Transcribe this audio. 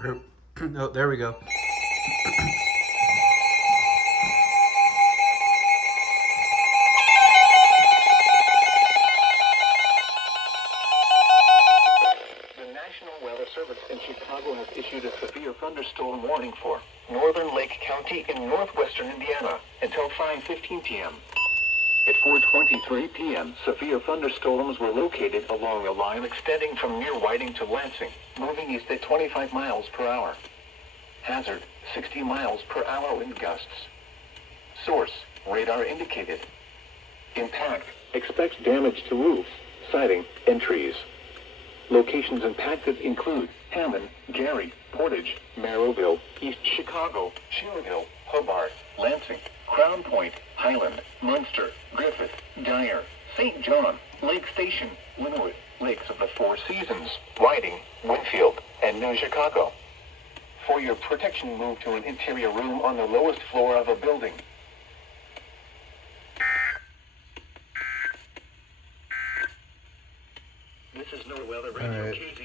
Oh, there we go. The National Weather Service in Chicago has issued a severe thunderstorm warning for northern Lake County in northwestern Indiana until 5:15 p.m. At 4:23 p.m., severe thunderstorms were located along a line extending from near Whiting to Lansing, moving east at 25 miles per hour. Hazard, 60 miles per hour wind gusts. Source, radar indicated. Impact, expect damage to roofs, siding, and trees. Locations impacted include Hammond, Gary, Portage, Merrillville, East Chicago, Shelbyville, Hobart, Lansing, Crown Point, Highland, Munster, Griffith, Dyer, St. John, Lake Station, Linwood, Lakes of the Four Seasons, Whiting, Winfield, and New Chicago. For your protection, move to an interior room on the lowest floor of a building. This is NOAA Weather Radio. All right.